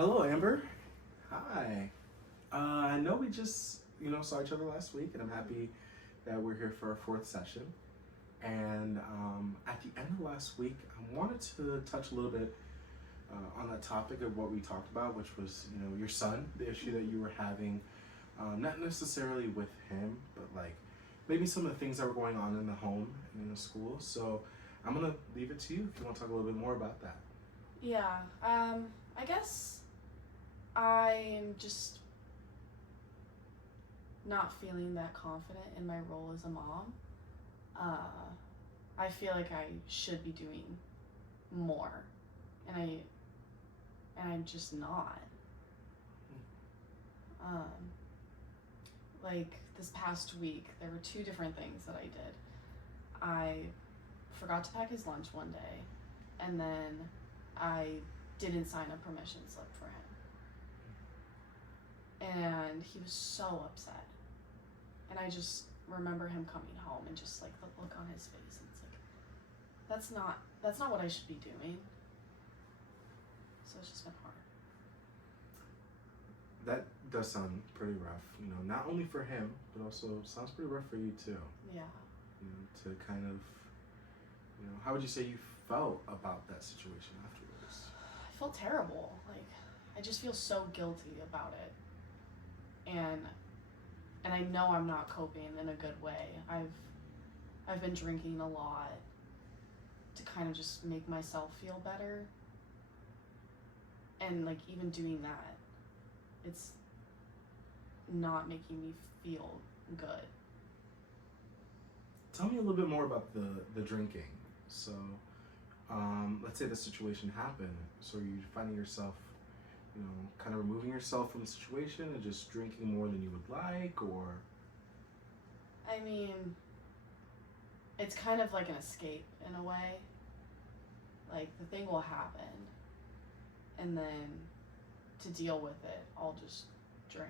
Hello, Amber. Hi. I know we just, saw each other last week, and I'm happy that we're here for our fourth session. And at the end of last week, I wanted to touch a little bit on that topic of what we talked about, which was, your son, the issue that you were having, not necessarily with him, but like maybe some of the things that were going on in the home and in the school. So I'm gonna leave it to you if you want to talk a little bit more about that. Yeah, I guess I'm just not feeling that confident in my role as a mom. I feel like I should be doing more, and I'm just not. Like this past week, there were two different things that I did. I forgot to pack his lunch one day, and then I didn't sign a permission slip for him. And he was so upset. And I just remember him coming home and just like the look on his face, and it's like that's not what I should be doing. So it's just been hard. That does sound pretty rough, not only for him, but also sounds pretty rough for you too. Yeah. To kind of, how would you say you felt about that situation afterwards? I felt terrible. Like I just feel so guilty about it. And I know I'm not coping in a good way. I've been drinking a lot to kind of just make myself feel better. And like even doing that, it's not making me feel good. Tell me a little bit more about the drinking. So, let's say the situation happened. So are you finding yourself, kind of removing yourself from the situation and just drinking more than you would like, or? I mean, it's kind of like an escape in a way. Like the thing will happen, and then to deal with it, I'll just drink.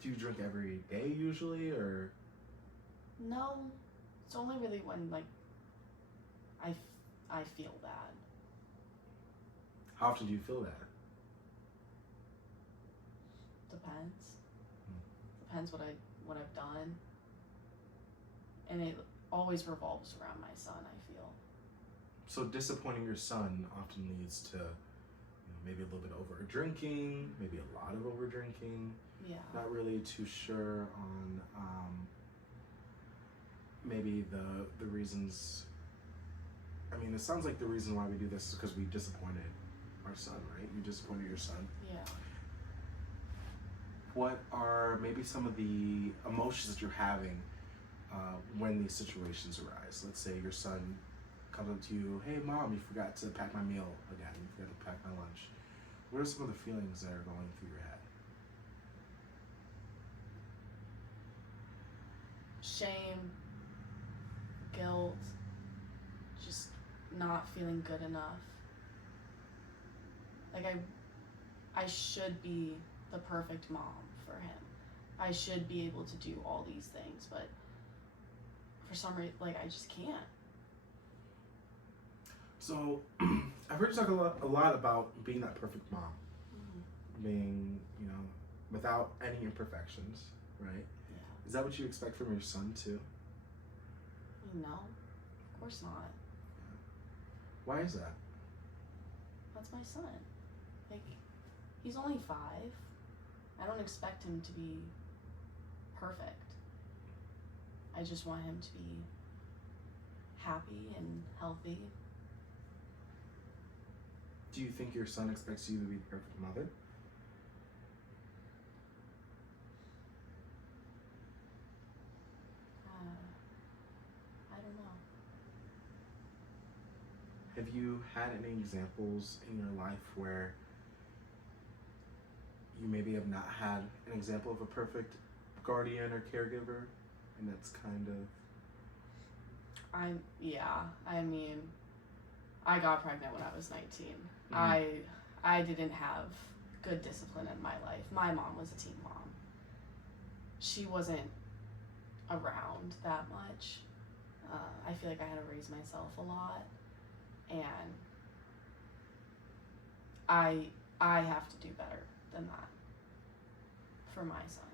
Do you drink every day usually, or? No, it's only really when like I feel bad. How often do you feel that? Depends. Depends what I've done. And it always revolves around my son, I feel. So disappointing your son often leads to maybe a little bit over drinking, maybe a lot of over drinking. Yeah. Not really too sure on maybe the reasons. I mean, it sounds like the reason why we do this is because we disappointed our son, right? You disappointed your son. Yeah. What are maybe some of the emotions that you're having when these situations arise? Let's say your son comes up to you, hey mom, you forgot to pack my meal again, you forgot to pack my lunch. What are some of the feelings that are going through your head? Shame, guilt, just not feeling good enough. Like I should be the perfect mom for him. I should be able to do all these things, but for some reason, like I just can't. So, I've heard you talk a lot about being that perfect mom, being, without any imperfections, right? Yeah. Is that what you expect from your son too? No, of course not. Why is that? That's my son. Like, he's only 5. I don't expect him to be perfect. I just want him to be happy and healthy. Do you think your son expects you to be the perfect mother? I don't know. Have you had any examples in your life where you maybe have not had an example of a perfect guardian or caregiver, and that's kind of... I mean, I got pregnant when I was 19. Mm-hmm. I didn't have good discipline in my life. My mom was a teen mom. She wasn't around that much. I feel like I had to raise myself a lot, and I have to do better than that for my son.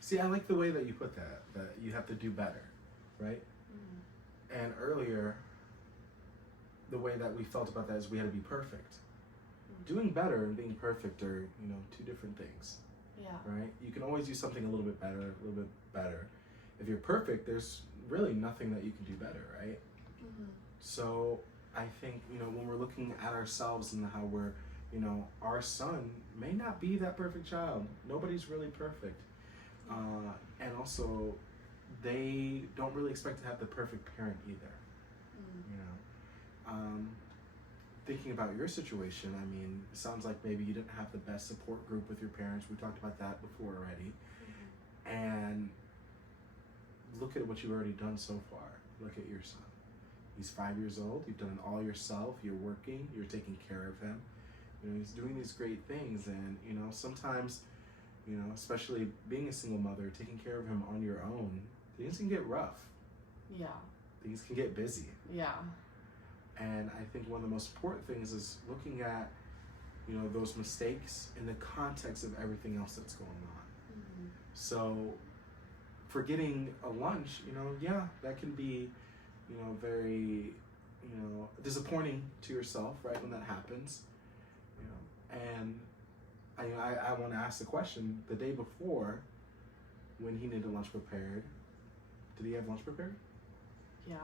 See, I like the way that you put that you have to do better, right? Mm-hmm. And earlier, the way that we felt about that is we had to be perfect. Mm-hmm. Doing better and being perfect are, two different things, Yeah. right? You can always do something a little bit better. If you're perfect, there's really nothing that you can do better, right? Mm-hmm. So I think, when we're looking at ourselves and how we're, our son may not be that perfect child. Nobody's really perfect. And also, they don't really expect to have the perfect parent either. Mm-hmm. Thinking about your situation, I mean, it sounds like maybe you didn't have the best support group with your parents. We talked about that before already. Mm-hmm. And look at what you've already done so far. Look at your son. He's 5 years old. You've done it all yourself. You're working. You're taking care of him. He's doing these great things. And, sometimes, especially being a single mother, taking care of him on your own, things can get rough. Yeah. Things can get busy. Yeah. And I think one of the most important things is looking at, those mistakes in the context of everything else that's going on. Mm-hmm. So forgetting a lunch, that can be, very, disappointing to yourself, right, when that happens. And I want to ask the question, the day before, when he needed lunch prepared, did he have lunch prepared? Yeah.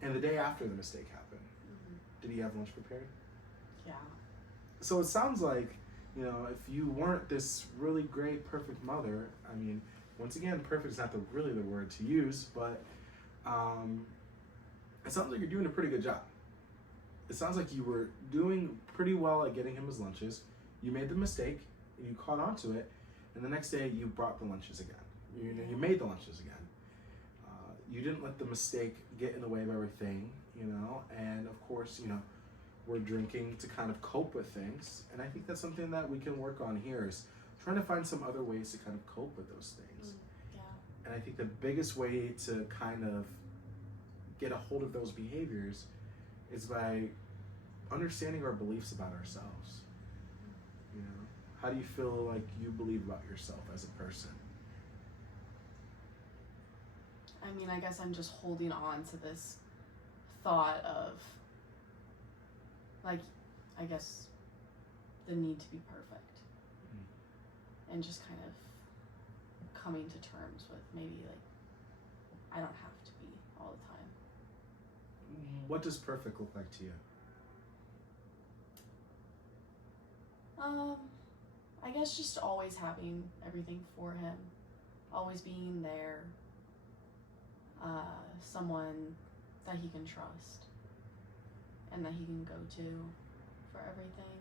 And the day after the mistake happened, Mm-hmm. did he have lunch prepared? Yeah. So it sounds like, if you weren't this really great, perfect mother, I mean, once again, perfect is not really the word to use, but it sounds like you're doing a pretty good job. It sounds like you were doing pretty well at getting him his lunches. You made the mistake, and you caught on to it, and the next day you brought the lunches again. You made the lunches again. You didn't let the mistake get in the way of everything, and of course, we're drinking to kind of cope with things. And I think that's something that we can work on here is trying to find some other ways to kind of cope with those things. Yeah. And I think the biggest way to kind of get a hold of those behaviors is by understanding our beliefs about ourselves. How do you feel like you believe about yourself as a person? I mean, I guess I'm just holding on to this thought of, like, I guess, the need to be perfect. Mm. And just kind of coming to terms with maybe, like, I don't have to be all the time. What does perfect look like to you? I guess just always having everything for him, always being there, someone that he can trust and that he can go to for everything.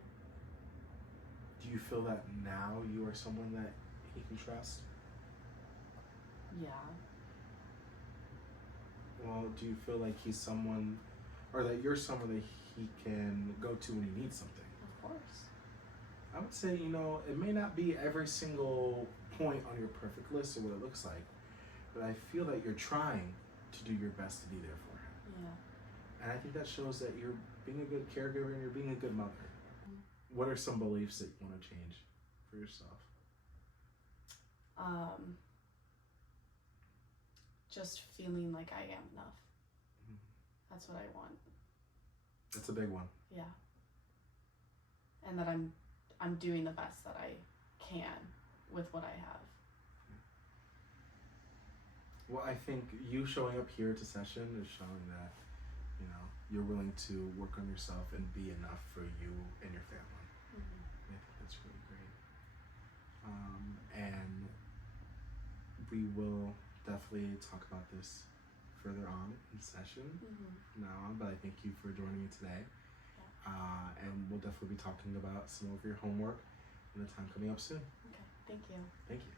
Do you feel that now you are someone that he can trust? Yeah. Well, do you feel like he's someone, or that you're someone that he can go to when he needs something? Of course. I would say, it may not be every single point on your perfect list or what it looks like, but I feel that you're trying to do your best to be there for him. Yeah. And I think that shows that you're being a good caregiver and you're being a good mother. Mm-hmm. What are some beliefs that you want to change for yourself? Just feeling like I am enough. Mm-hmm. That's what I want. That's a big one. Yeah. And that I'm doing the best that I can with what I have. Well, I think you showing up here to session is showing that, you're willing to work on yourself and be enough for you and your family. Mm-hmm. I think that's really great. And we will definitely talk about this further on in session Mm-hmm. from now on, but I thank you for joining me today. Yeah. And we'll definitely be talking about some of your homework in the time coming up soon. Okay. Thank you. Thank you.